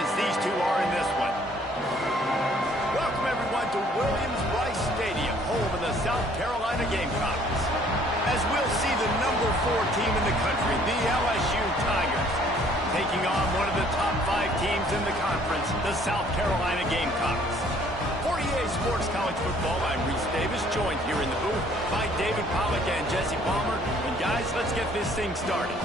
as these two are in this one. Welcome, everyone, to Williams-Brice Stadium, home of the South Carolina Gamecocks. As we'll see the number 4 team in the country, the LSU Tigers, taking on one of the top 5 teams in the conference, the South Carolina Gamecocks. For EA Sports College Football, I'm Reese Davis, joined here in the booth by David Pollack and Jesse Palmer. And guys, let's get this thing started.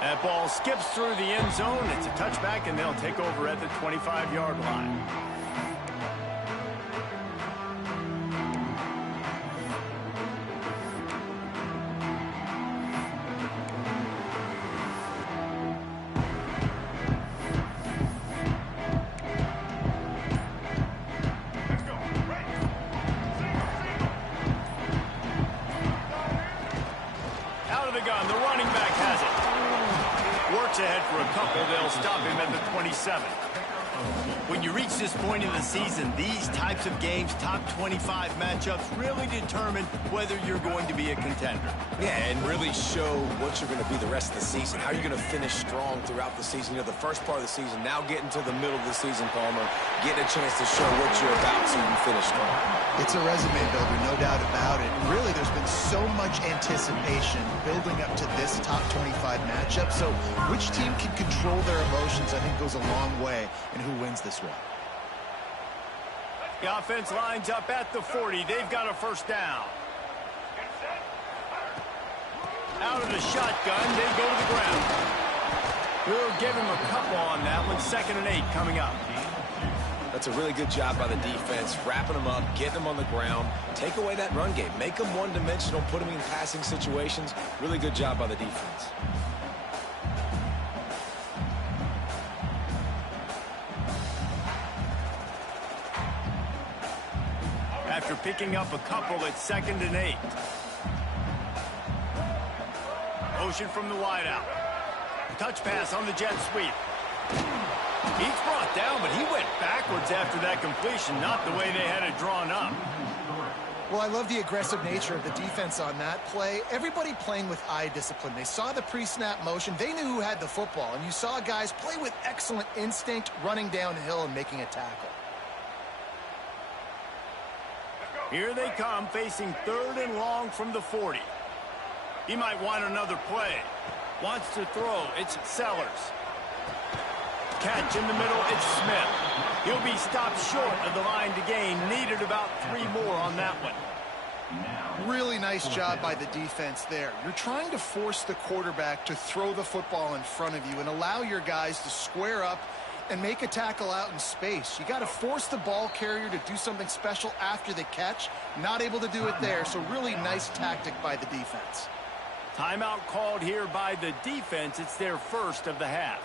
That ball skips through the end zone. It's a touchback, and they'll take over at the 25-yard line. Out of the gun, the running back has it. Works ahead for a couple. They'll stop him at the 27. When you reach this point in the season, these types of games, top 25 matchups, really determine whether you're going to be a contender. Yeah, and really show what you're going to be the rest of the season. How you're going to finish strong throughout the season. You know, the first part of the season, now getting to the middle of the season, Palmer, getting a chance to show what you're about so you can finish strong. It's a resume builder, no doubt about it. Really, there's been so much anticipation building up to this top 25 matchup. So which team can control their emotions, I think, goes a long way in who wins this one. The offense lines up at the 40. They've got a first down. Out of the shotgun, they go to the ground. We'll give him a couple on that one. 2nd and 8 coming up. That's a really good job by the defense, wrapping them up, getting them on the ground. Take away that run game. Make them one-dimensional, put them in passing situations. Really good job by the defense. After picking up a couple, it's 2nd and 8. Motion from the wideout. Touch pass on the jet sweep. He's brought down, but he went backwards after that completion, not the way they had it drawn up. Well, I love the aggressive nature of the defense on that play. Everybody playing with eye discipline. They saw the pre-snap motion. They knew who had the football, and you saw guys play with excellent instinct, running downhill and making a tackle. Here they come, facing 3rd and long from the 40. He might want another play. Wants to throw. It's Sellers. Catch in the middle, it's Smith. He'll be stopped short of the line to gain. Needed about 3 more on that one. Really nice job by the defense there. You're trying to force the quarterback to throw the football in front of you and allow your guys to square up and make a tackle out in space. You got to force the ball carrier to do something special after the catch. Not able to do it there, so really nice tactic by the defense. Timeout called here by the defense. It's their first of the half.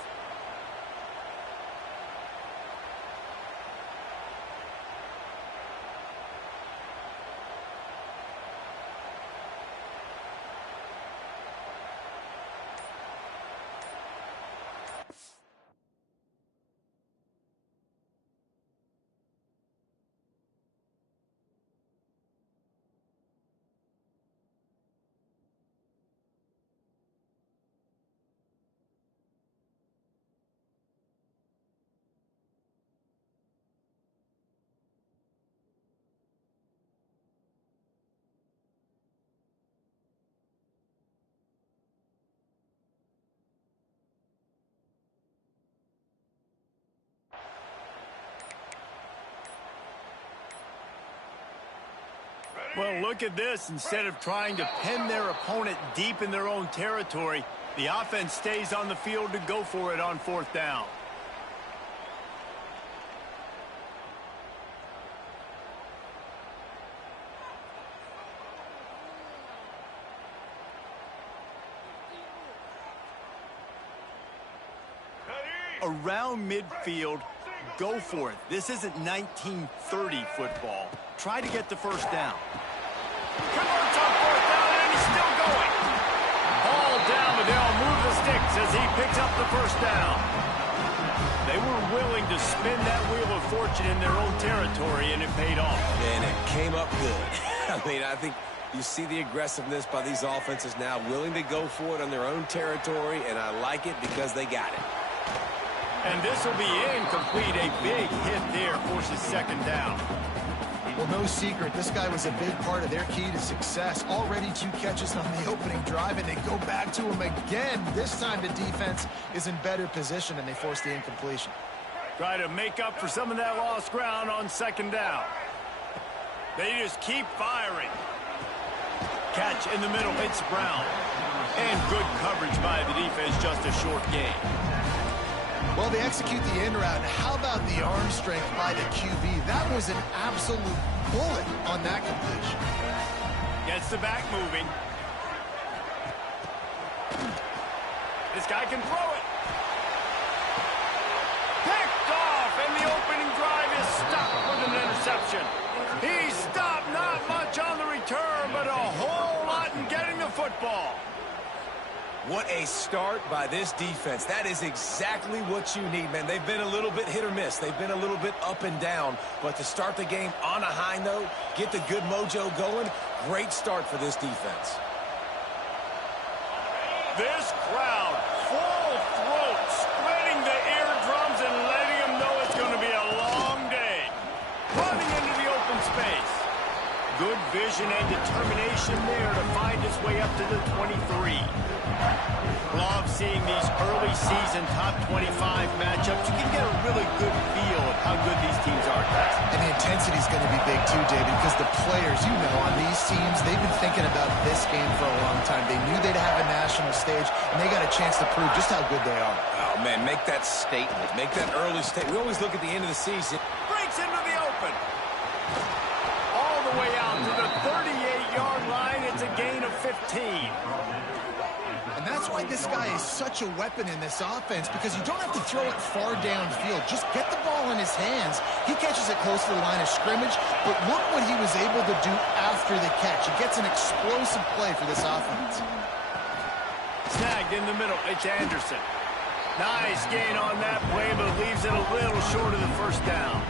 Well, look at this. Instead of trying to pin their opponent deep in their own territory, the offense stays on the field to go for it on 4th down. around midfield, go for it. This isn't 1930 football. Try to get the first down. Converts on fourth down, and he's still going. Ball down, but they'll move the sticks as he picks up the first down. They were willing to spin that wheel of fortune in their own territory, and it paid off. And it came up good. I mean, I think you see the aggressiveness by these offenses now, willing to go for it on their own territory, and I like it because they got it. And this will be incomplete. A big hit there forces second down. Well, no secret, this guy was a big part of their key to success. Already 2 catches on the opening drive, and they go back to him again. This time the defense is in better position, and they force the incompletion. Try to make up for some of that lost ground on second down. They just keep firing. Catch in the middle, hits Brown. And good coverage by the defense, just a short gain. Well, they execute the in route. How about the arm strength by the QB? That was an absolute bullet on that completion. Gets the back moving. This guy can throw it. Picked off, and the opening drive is stopped with an interception. He stopped, not much on the return, but a whole lot in getting the football. What a start by this defense. That is exactly what you need, man. They've been a little bit hit or miss. They've been a little bit up and down. But to start the game on a high note, get the good mojo going, great start for this defense. This crowd, full throat, spreading the eardrums and letting them know it's going to be a long day. Running into the open space. Good vision and determination there to find his way up to the 23. Love seeing these early season top 25 matchups. You can get a really good feel of how good these teams are, guys. And the intensity is going to be big too, David, because the players, you know, on these teams, they've been thinking about this game for a long time. They knew they'd have a national stage, and they got a chance to prove just how good they are. Oh, man, make that statement. Make that early statement. We always look at the end of the season. Breaks into the open. All the way out to the 38-yard line. It's a gain of 15. And that's why this guy is such a weapon in this offense, because you don't have to throw it far downfield. Just get the ball in his hands. He catches it close to the line of scrimmage, but look what he was able to do after the catch. He gets an explosive play for this offense. Snagged in the middle. It's Anderson. Nice gain on that play, but leaves it a little short of the first down.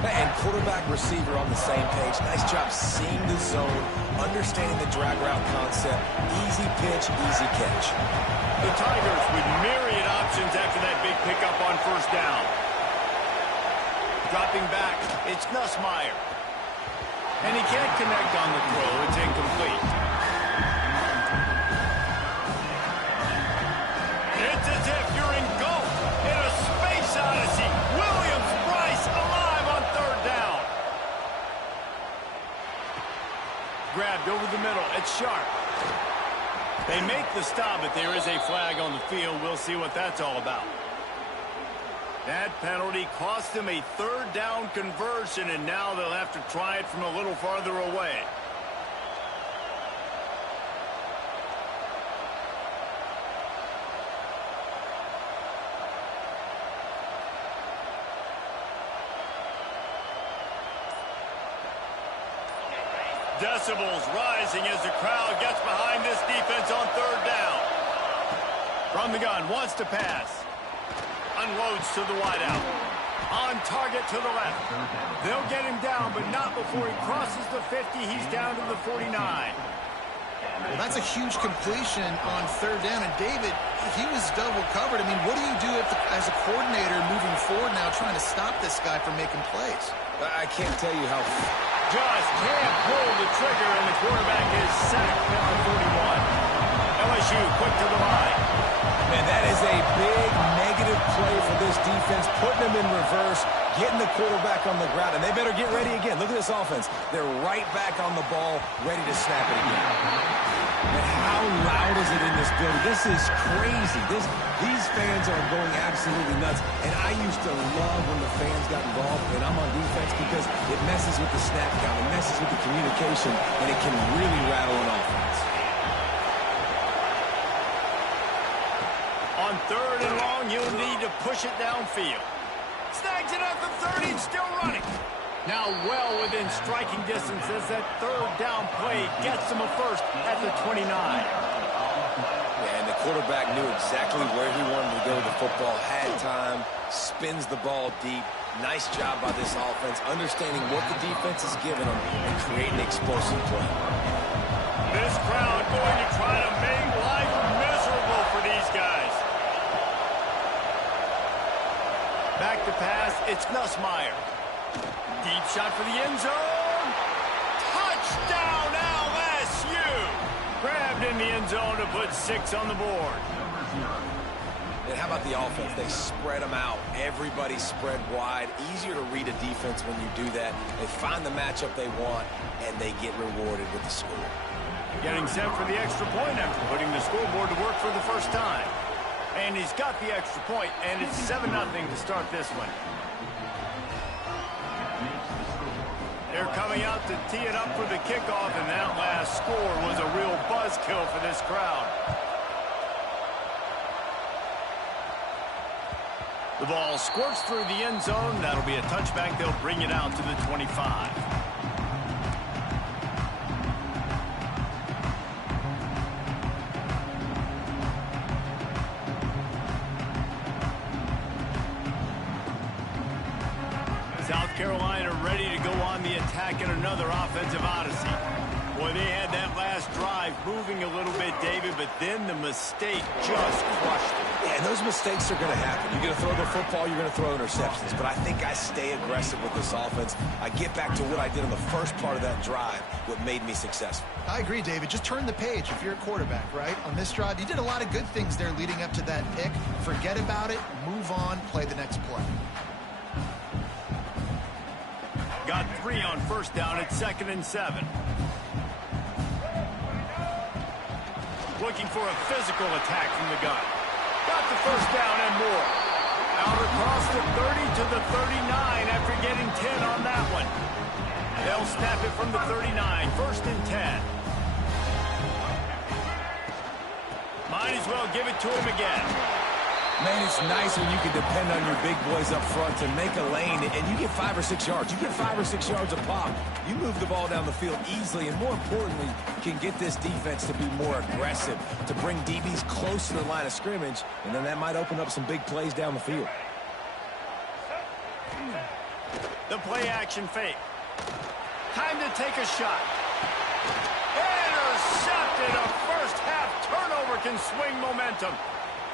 And quarterback receiver on the same page. Nice job seeing the zone, understanding the drag route concept. Easy pitch, easy catch. The Tigers with myriad options after that big pickup on first down. Dropping back, it's Nussmeier. And he can't connect on the throw. It's incomplete. It's as if you're engulfed in a space odyssey. Williams-Brice alive on third down. Grabbed over the middle. It's Sharp. They make the stop, but there is a flag on the field. We'll see what that's all about. That penalty cost them a third down conversion, and now they'll have to try it from a little farther away. Decibels rising as the crowd gets behind this defense on third down. From the gun, wants to pass. Unloads to the wideout. On target to the left. They'll get him down, but not before he crosses the 50. He's down to the 49. Well, that's a huge completion on third down. And David, he was double covered. I mean, what do you do as a coordinator moving forward now trying to stop this guy from making plays? I can't tell you how... Just can't pull the trigger, and the quarterback is sacked at the 41. LSU quick to the line. And that is a big negative play for this defense, putting them in reverse, getting the quarterback on the ground, and they better get ready again. Look at this offense. They're right back on the ball, ready to snap it again. And how loud is it in this building? This is crazy. These fans are going absolutely nuts. And I used to love when the fans got involved, and I'm on defense, because it messes with the snap count, it messes with the communication, and it can really rattle an offense. On 3rd and long, you'll need to push it downfield. Snags it at the 30, still running. Now well within striking distance as that 3rd down play gets him a first at the 29. Yeah, and the quarterback knew exactly where he wanted to go with the football, had time, spins the ball deep. Nice job by this offense, understanding what the defense is giving them and creating explosive play. This crowd going to try to make life miserable for these guys. Back to pass, it's Nussmeier. Deep shot for the end zone. Touchdown LSU! Grabbed in the end zone to put 6 on the board. And how about the offense? They spread them out. Everybody spread wide. Easier to read a defense when you do that. They find the matchup they want, and they get rewarded with the score. Getting set for the extra point after putting the scoreboard to work for the first time. And he's got the extra point, and it's 7-0 to start this one. They're coming out to tee it up for the kickoff, and that last score was a real buzzkill for this crowd. The ball squirts through the end zone. That'll be a touchback. They'll bring it out to the 25. South Carolina ready to go on the attack in another offensive odyssey. Boy, they had that last drive moving a little bit, David, but then the mistake just crushed it. Yeah, and those mistakes are going to happen. You're going to throw the football, you're going to throw interceptions. But I think I stay aggressive with this offense. I get back to what I did in the first part of that drive, what made me successful. I agree, David. Just turn the page if you're a quarterback, right? On this drive, you did a lot of good things there leading up to that pick. Forget about it, move on, play the next play. Got 3 on first down at 2nd and 7. Looking for a physical attack from the gun. Got the first down and more. Out across the 30 to the 39 after getting 10 on that one. They'll snap it from the 39, 1st and 10. Might as well give it to him again. Man, it's nice when you can depend on your big boys up front to make a lane, and you get 5 or 6 yards. You get 5 or 6 yards a pop. You move the ball down the field easily, and more importantly, can get this defense to be more aggressive, to bring DBs close to the line of scrimmage, and then that might open up some big plays down the field. The play action fake. Time to take a shot. Intercepted. A first half turnover can swing momentum.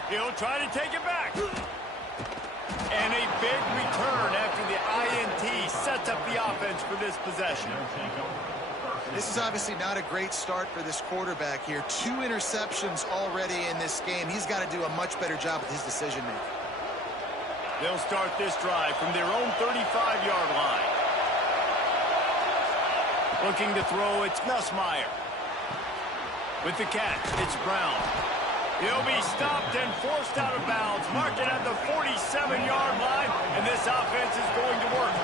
He'll try to take it back. And a big return after the INT sets up the offense for this possession. This is obviously not a great start for this quarterback here. 2 interceptions already in this game. He's got to do a much better job with his decision-making. They'll start this drive from their own 35-yard line. Looking to throw, it's Nussmeier. With the catch, it's Brown. He'll be stopped and forced out of bounds. Marked it at the 47-yard line, and this offense is going to work.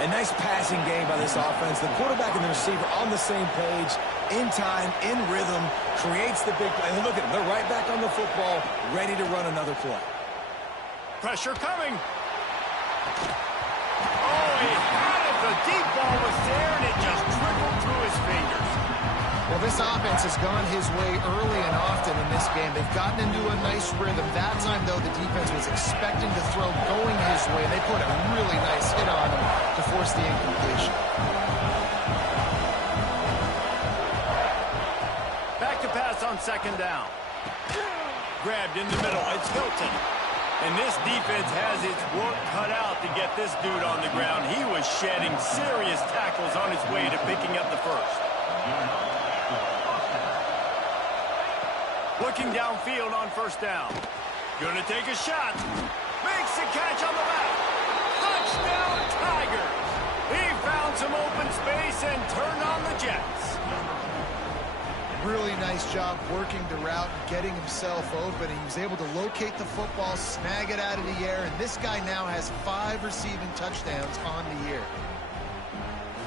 A nice passing game by this offense. The quarterback and the receiver on the same page, in time, in rhythm, creates the big play. And look at them. They're right back on the football, ready to run another play. Pressure coming. Oh, he had it. The deep ball was there, and it just trickled through his fingers. Well, this offense has gone his way early and often in this game. They've gotten into a nice rhythm. That time, though, the defense was expecting the throw going his way. They put a really nice hit on him to force the incompletion. Back to pass on 2nd down. Grabbed in the middle. It's Hilton. And this defense has its work cut out to get this dude on the ground. He was shedding serious tackles on his way to picking up the first. Looking downfield on 1st down. Gonna take a shot. Makes the catch on the left. Touchdown, Tigers. He found some open space and turned on the Jets. Really nice job working the route and getting himself open. He was able to locate the football, snag it out of the air, and this guy now has 5 receiving touchdowns on the year.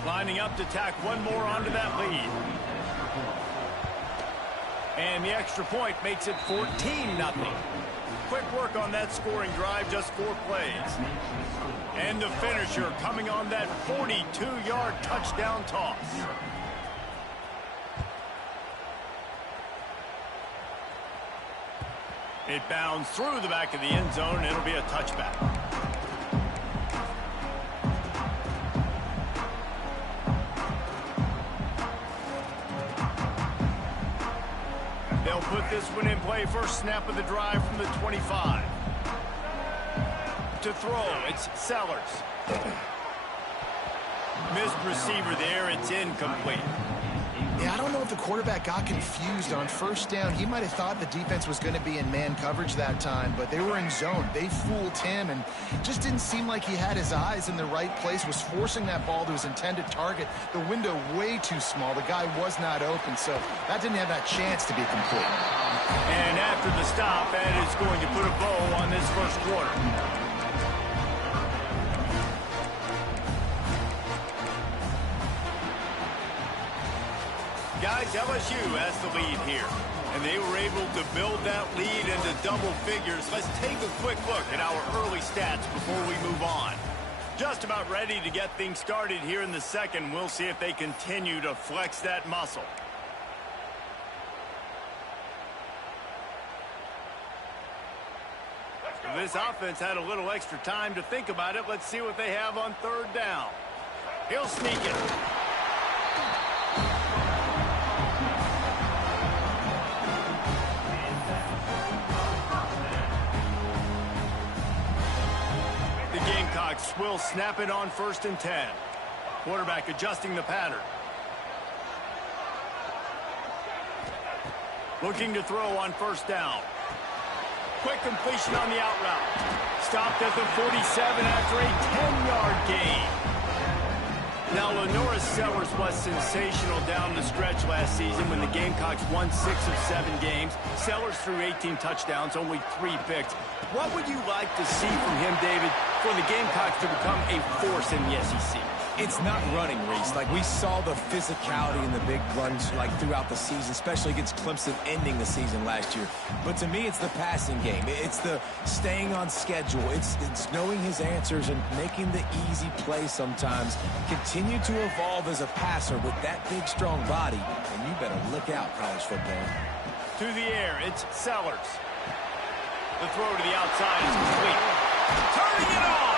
Lining up to tack one more onto that lead. And the extra point makes it 14-0. quick work on that scoring drive, just 4 plays. And the finisher coming on that 42-yard touchdown toss. It bounds through the back of the end zone, and it'll be a touchback. They'll put this one in play. First snap of the drive from the 25. To throw, it's Sellers. Missed receiver there, it's incomplete. Yeah, I don't know if the quarterback got confused on first down. He might have thought the defense was going to be in man coverage that time, but they were in zone. They fooled him and just didn't seem like he had his eyes in the right place, was forcing that ball to his intended target. The window way too small. The guy was not open, so that didn't have that chance to be complete. And after the stop, that is going to put a bow on this first quarter. Guys, LSU has the lead here, and they were able to build that lead into double figures. Let's take a quick look at our early stats before we move on. Just about ready to get things started here in the second. We'll see if they continue to flex that muscle. This offense had a little extra time to think about it. Let's see what they have on third down. He'll sneak it. Gamecocks will snap it on 1st and 10. Quarterback adjusting the pattern. Looking to throw on 1st down. Quick completion on the out route. Stopped at the 47 after a 10-yard gain. Now, Lenora Sellers was sensational down the stretch last season when the Gamecocks won 6 of 7 games. Sellers threw 18 touchdowns, only 3 picks. What would you like to see from him, David, for the Gamecocks to become a force in the SEC? It's not running, Reese. Like, we saw the physicality in the big runs, like, throughout the season, especially against Clemson ending the season last year. But to me, it's the passing game. It's the staying on schedule. It's knowing his answers and making the easy play sometimes. Continue to evolve as a passer with that big, strong body. And you better look out, college football. To the air, it's Sellers. The throw to the outside is complete. Turning it on!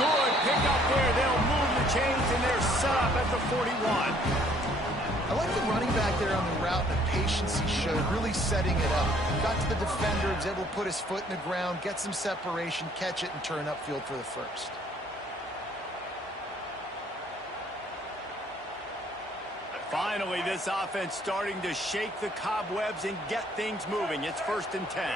Good pickup there. They'll move the chains, and they're set up at the 41. I like the running back there on the route, the patience he showed, really setting it up. Got to the defender, was able to put his foot in the ground, get some separation, catch it, and turn upfield for the first. Finally, this offense starting to shake the cobwebs and get things moving. It's 1st and 10.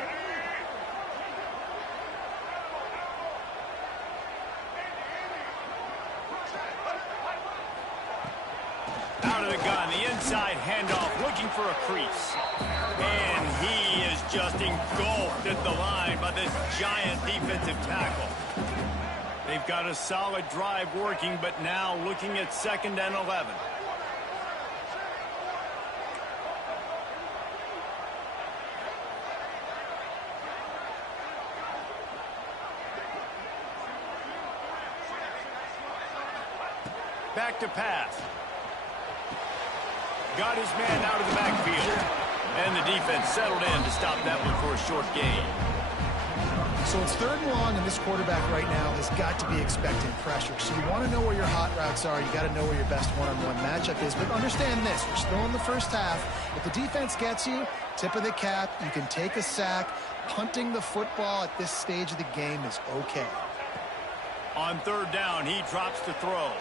Out of the gun, the inside handoff, looking for a crease. And he is just engulfed at the line by this giant defensive tackle. They've got a solid drive working, but now looking at 2nd and 11. Back to pass. Got his man out of the backfield. And the defense settled in to stop that one for a short gain. So it's 3rd and long, and this quarterback right now has got to be expecting pressure. So you want to know where your hot routes are. You got to know where your best one-on-one matchup is. But understand this, we're still in the first half. If the defense gets you, tip of the cap, you can take a sack. Punting the football at this stage of the game is okay. On 3rd down, he drops to throw.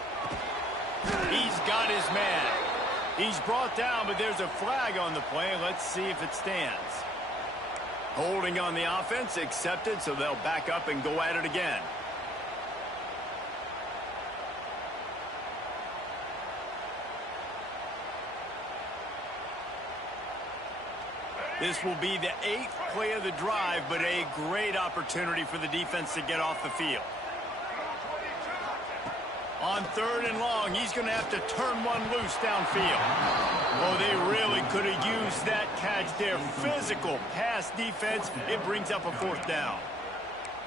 He's got his man. He's brought down, but there's a flag on the play. Let's see if it stands. Holding on the offense, accepted, so they'll back up and go at it again. This will be the 8th play of the drive, but a great opportunity for the defense to get off the field. On 3rd and long, he's going to have to turn one loose downfield. Oh, they really could have used that catch there. Physical pass defense. It brings up a 4th down.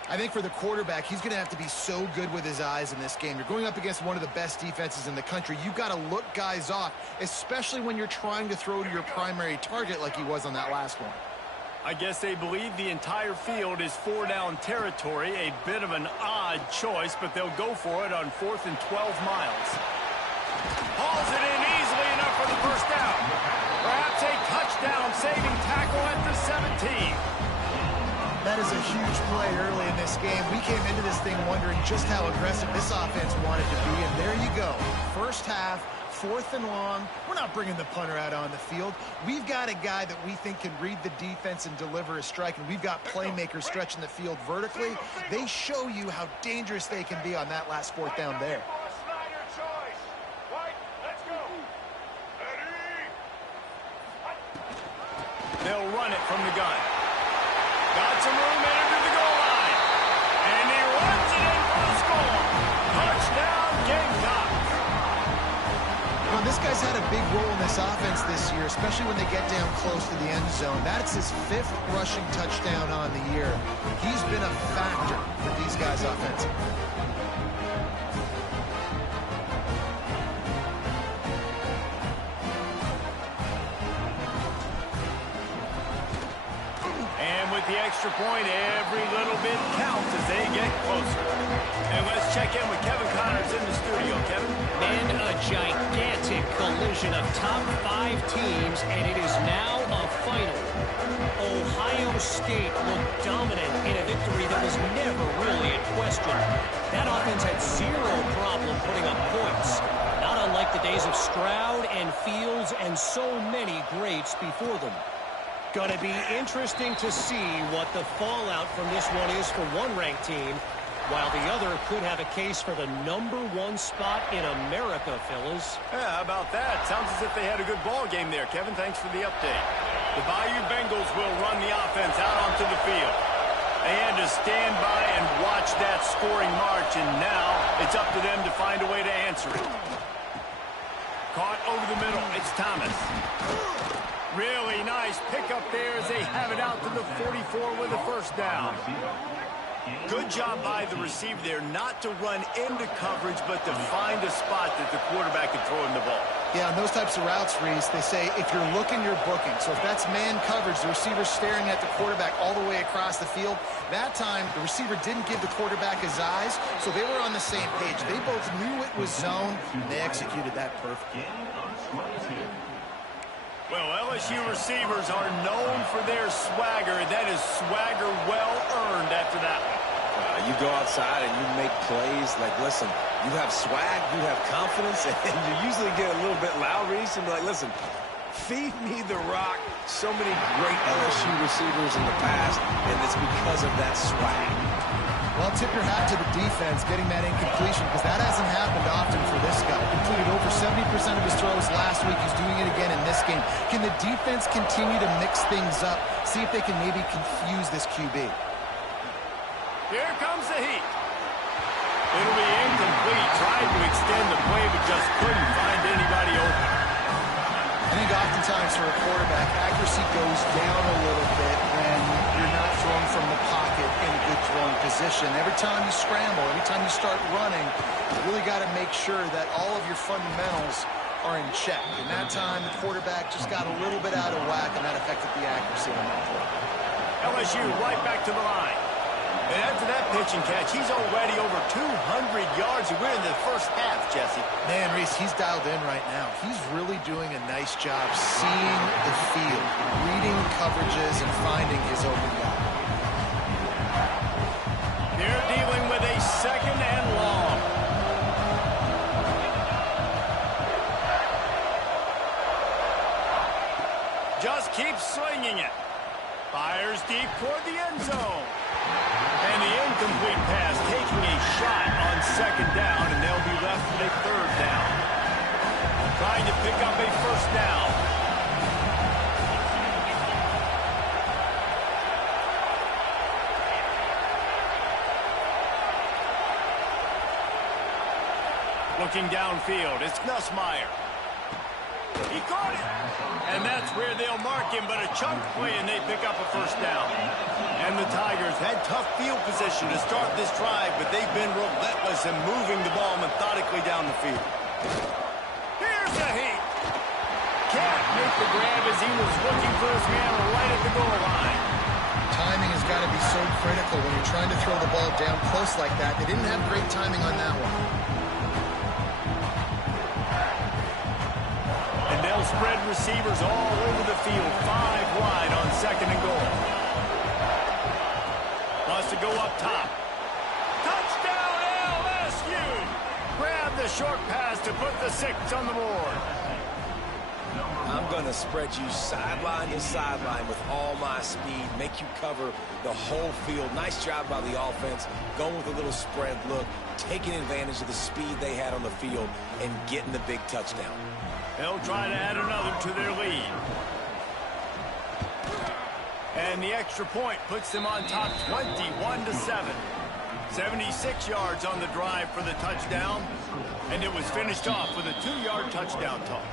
I think for the quarterback, he's going to have to be so good with his eyes in this game. You're going up against one of the best defenses in the country. You've got to look guys off, especially when you're trying to throw to your primary target like he was on that last one. I guess they believe the entire field is 4-down territory. A bit of an odd choice, but they'll go for it on 4th and 12 miles. Hauls it in easily enough for the 1st down. Perhaps a touchdown-saving tackle at the 17. That is a huge play early in this game. We came into this thing wondering just how aggressive this offense wanted to be, and there you go. First half, 4th and long. We're not bringing the punter out on the field. We've got a guy that we think can read the defense and deliver a strike, and we've got playmakers stretching the field vertically. They show you how dangerous they can be on that last 4th down there. They'll run it from the gun. Got some room headed to the goal line. And he runs it in for the score. Touchdown, Gamecocks. Well, this guy's had a big role in this offense this year, especially when they get down close to the end zone. That's his 5th rushing touchdown on the year. He's been a factor for these guys offensively. The extra point, every little bit counts as they get closer. And let's check in with Kevin Connors in the studio. Kevin? And a gigantic collision of top 5 teams, and it is now a final. Ohio State looked dominant in a victory that was never really in question. That offense had 0 problem putting up points, not unlike the days of Stroud and Fields and so many greats before them. Going to be interesting to see what the fallout from this one is for one ranked team, while the other could have a case for the #1 spot in America, fellas. Yeah, how about that? Sounds as if they had a good ball game there. Kevin, thanks for the update. The Bayou Bengals will run the offense out onto the field. They had to stand by and watch that scoring march, and now it's up to them to find a way to answer it. Caught over the middle. It's Thomas. Really nice pickup there as they have it out to the 44 with a 1st down. Good job by the receiver there not to run into coverage, but to find a spot that the quarterback can throw him the ball. Yeah, on those types of routes, Reese, they say if you're looking, you're booking. So if that's man coverage, the receiver's staring at the quarterback all the way across the field. That time, the receiver didn't give the quarterback his eyes, so they were on the same page. They both knew it was zone, and they executed that perfectly. Well, LSU receivers are known for their swagger. That is swagger well earned after that one. You go outside and you make plays. Like, listen, you have swag, you have confidence, and you usually get a little bit loud, Reese, and be like, listen, feed me the rock. So many great LSU receivers in the past, and it's because of that swag. Well, tip your hat to the defense getting that incompletion, because that hasn't happened often for this guy. Completed over 70% of his throws last week. He's doing it again in this game. Can the defense continue to mix things up? See if they can maybe confuse this QB. Here comes the heat. It'll be incomplete. Tried to extend the play, but just couldn't find anybody open. I think oftentimes for a quarterback, accuracy goes down a little bit when you're not throwing from the pocket in a good throwing position. Every time you scramble, every time you start running, you really got to make sure that all of your fundamentals are in check. And that time, the quarterback just got a little bit out of whack, and that affected the accuracy on that play. LSU right back to the line. And after that pitch and catch, he's already over 200 yards. We're in the first half, Jesse. Man, Reese, he's dialed in right now. He's really doing a nice job seeing the field, reading coverages, and finding his open guy. They're dealing with a 2nd and long. Just keep swinging it. Fires deep toward the end zone. And the incomplete pass taking a shot on 2nd down, and they'll be left with a 3rd down. Trying to pick up a 1st down. Looking downfield, it's Nussmeier. He caught it. And that's where they'll mark him, but a chunk play, and they pick up a first down. And the Tigers had tough field position to start this drive, but they've been relentless in moving the ball methodically down the field. Here's a heat. Can't make the grab as he was looking for his man right at the goal line. Timing has got to be so critical when you're trying to throw the ball down close like that. They didn't have great timing on that one. And they'll spread receivers all over the field, 5 wide on 2nd and goal. Wants to go up top. Touchdown LSU! Grab the short pass to put the 6 on the board. I'm going to spread you sideline to sideline with all my speed, make you cover the whole field. Nice job by the offense, going with a little spread look, taking advantage of the speed they had on the field, and getting the big touchdown. They'll try to add another to their lead. And the extra point puts them on top 21-7. 76 yards on the drive for the touchdown, and it was finished off with a 2-yard touchdown toss.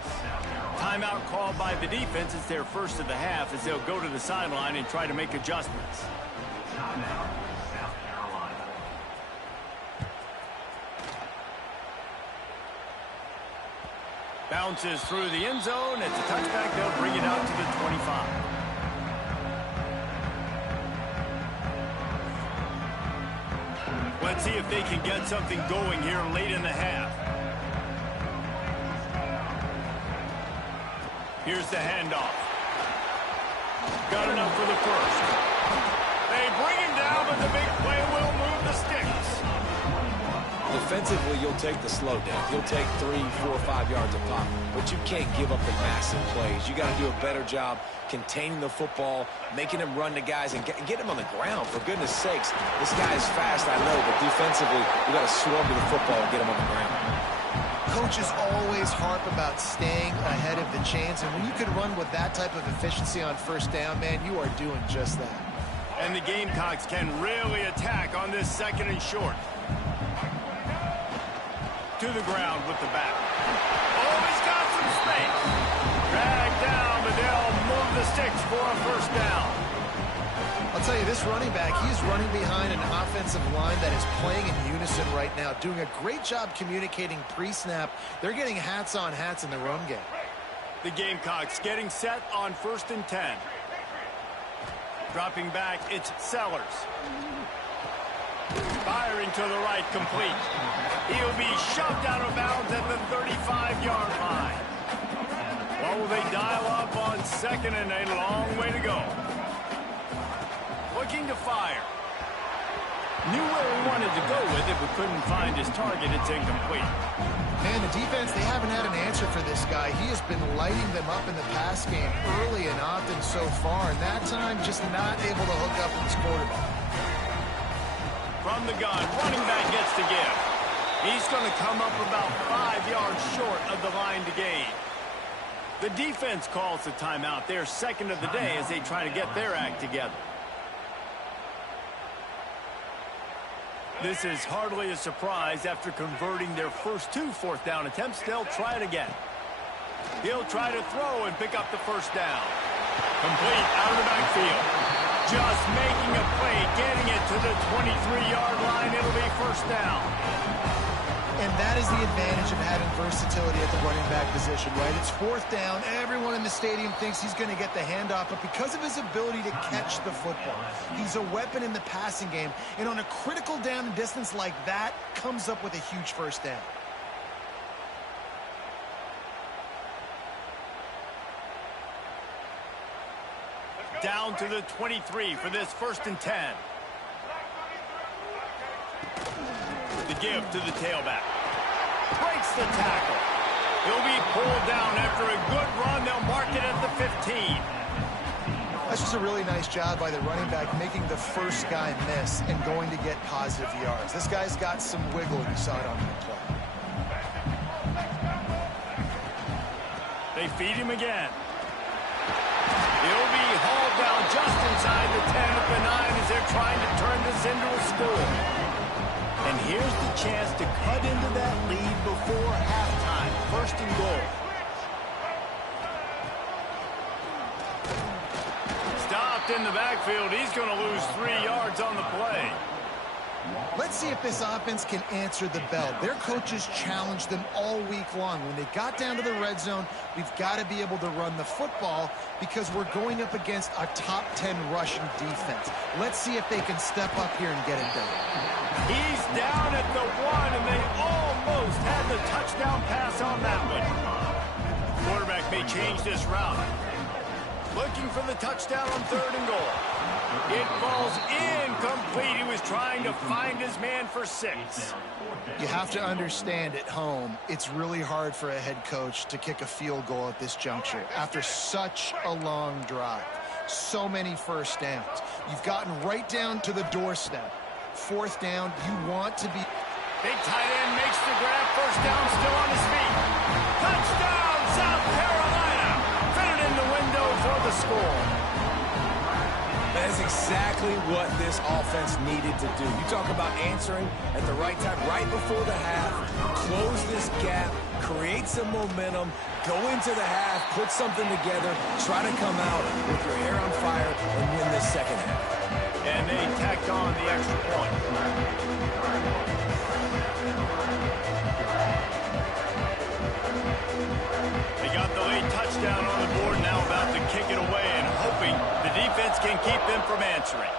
Timeout called by the defense. It's their first of the half as they'll go to the sideline and try to make adjustments. Bounces through the end zone. It's a touchback. They'll bring it out to the 25. Let's see if they can get something going here late in the half. Here's the handoff. Got enough for the first. They bring him down, but the big play will move the sticks. Defensively, you'll take the slow down. You'll take 3, 4, 5 yards a pop, but you can't give up the massive plays. You got to do a better job containing the football, making him run to guys, and get him on the ground. For goodness sakes, this guy is fast, I know, but defensively, you got to swarm to the football and get him on the ground. Coaches always harp about staying ahead of the chains, and when you can run with that type of efficiency on first down, man, you are doing just that. And the Gamecocks can really attack on this 2nd and short. To the ground with the back. Oh, he's got some space. Dragged down, but they'll move the sticks for a first down. I'll tell you, this running back, he's running behind an offensive line that is playing in unison right now, doing a great job communicating pre-snap. They're getting hats on hats in the run game. The Gamecocks getting set on 1st and 10. Dropping back, it's Sellers. Firing to the right, complete. He'll be shoved out of bounds at the 35-yard line. Well, will they dial up on 2nd and a long way to go? Looking to fire. Knew where he wanted to go with it, but couldn't find his target. It's incomplete. Man, the defense, they haven't had an answer for this guy. He has been lighting them up in the pass game early and often so far, and that time just not able to hook up with his quarterback. From the gun, running back gets to give. He's going to come up about 5 yards short of the line to gain. The defense calls the timeout. Their 2nd of the day as they try to get their act together. This is hardly a surprise after converting their first 2 4th down attempts. They'll try it again. He'll try to throw and pick up the first down. Complete out of the backfield. Just making a play, getting it to the 23-yard line. It'll be first down. And that is the advantage of having versatility at the running back position, right? It's 4th down. Everyone in the stadium thinks he's going to get the handoff, but because of his ability to catch the football, he's a weapon in the passing game. And on a critical down and distance like that, comes up with a huge first down. Down to the 23 for this 1st and 10. The give to the tailback. Breaks the tackle. He'll be pulled down after a good run. They'll mark it at the 15. That's just a really nice job by the running back, making the first guy miss and going to get positive yards. This guy's got some wiggle, and you saw it on that play. They feed him again. He'll be hauled down just inside the 10 at the 9 as they're trying to turn this into a score. And here's the chance to cut into that lead before halftime. First and goal. Stopped in the backfield. He's going to lose 3 yards on the play. Let's see if this offense can answer the bell. Their coaches challenged them all week long. When they got down to the red zone, we've got to be able to run the football because we're going up against a top 10 rushing defense. Let's see if they can step up here and get it done. He's down at the 1, and they almost had the touchdown pass on that one. Quarterback may change this route. Looking for the touchdown on 3rd and goal. It falls incomplete. He was trying to find his man for 6. You have to understand at home, it's really hard for a head coach to kick a field goal at this juncture after such a long drive. So many first downs. You've gotten right down to the doorstep. 4th down, you want to be... Big tight end makes the grab. First down, still on his feet. Touchdown, South Carolina. Fitted in the window for the score. That is exactly what this offense needed to do. You talk about answering at the right time, right before the half, close this gap, create some momentum, go into the half, put something together, try to come out with your hair on fire and win this second half. And they tacked on the extra point. They got the late touchdown on the board, now about to kick it away and hoping the defense can keep them from answering.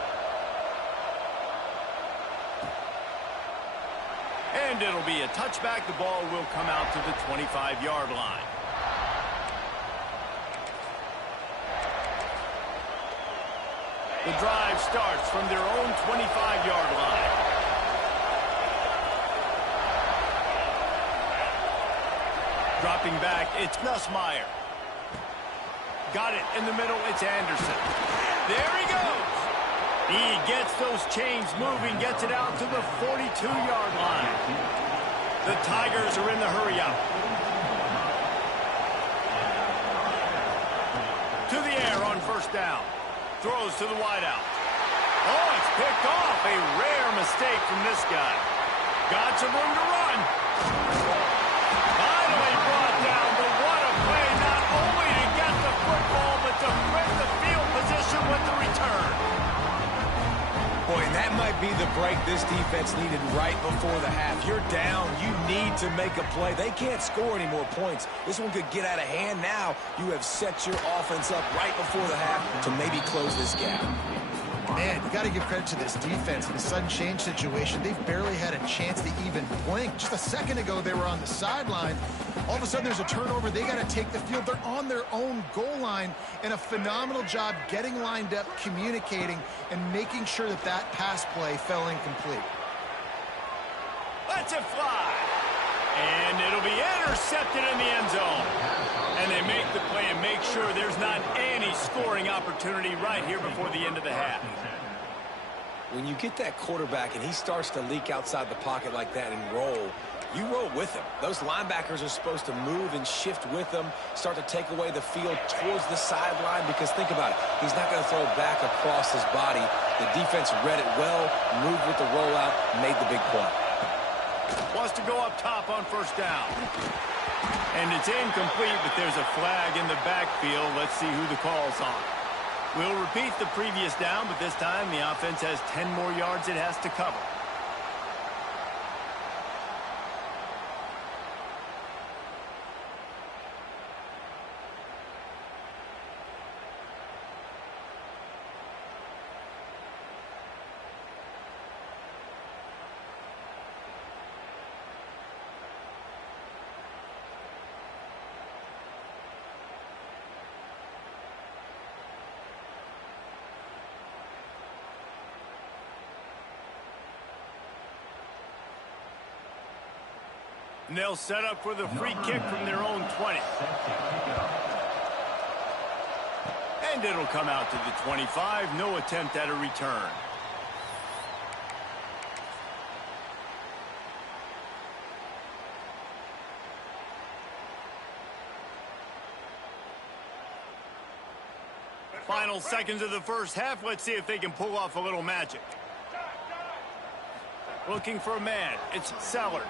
And it'll be a touchback. The ball will come out to the 25-yard line. The drive starts from their own 25-yard line. Dropping back, it's Nussmeier. Got it in the middle, it's Anderson. There he goes. He gets those chains moving, gets it out to the 42-yard line. The Tigers are in the hurry-up. To the air on first down. Throws to the wideout. Oh, it's picked off. A rare mistake from this guy. Got some room to run. Finally brought down, but what a play, not only to get the football, but to flip the field position with the return. Boy, that might be the break this defense needed right before the half. You're down. You need to make a play. They can't score any more points. This one could get out of hand now. You have set your offense up right before the half to maybe close this gap. Man, you got to give credit to this defense. In a sudden change situation, they've barely had a chance to even blink. Just a second ago, they were on the sideline. All of a sudden, there's a turnover. They got to take the field. They're on their own goal line, and a phenomenal job getting lined up, communicating, and making sure that that pass play fell incomplete. Lets it fly. And it'll be intercepted in the end zone. And they make the play and make sure there's not any scoring opportunity right here before the end of the half. When you get that quarterback and he starts to leak outside the pocket like that and roll, you roll with him. Those linebackers are supposed to move and shift with him, start to take away the field towards the sideline, because think about it, he's not going to throw back across his body. The defense read it well, moved with the rollout, made the big play. Wants to go up top on first down. And it's incomplete, but there's a flag in the backfield. Let's see who the call's on. We'll repeat the previous down, but this time the offense has 10 more yards it has to cover. And they'll set up for the free kick from their own 20. And it'll come out to the 25. No attempt at a return. Final seconds of the first half. Let's see if they can pull off a little magic. Looking for a man. It's Sellers.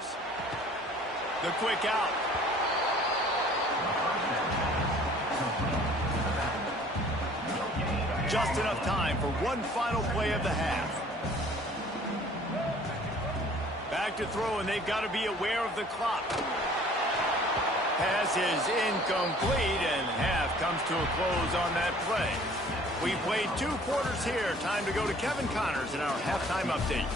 The quick out. Just enough time for one final play of the half. Back to throw, and they've got to be aware of the clock. Pass is incomplete, and half comes to a close on that play. We played 2 quarters here. Time to go to Kevin Connors in our halftime update.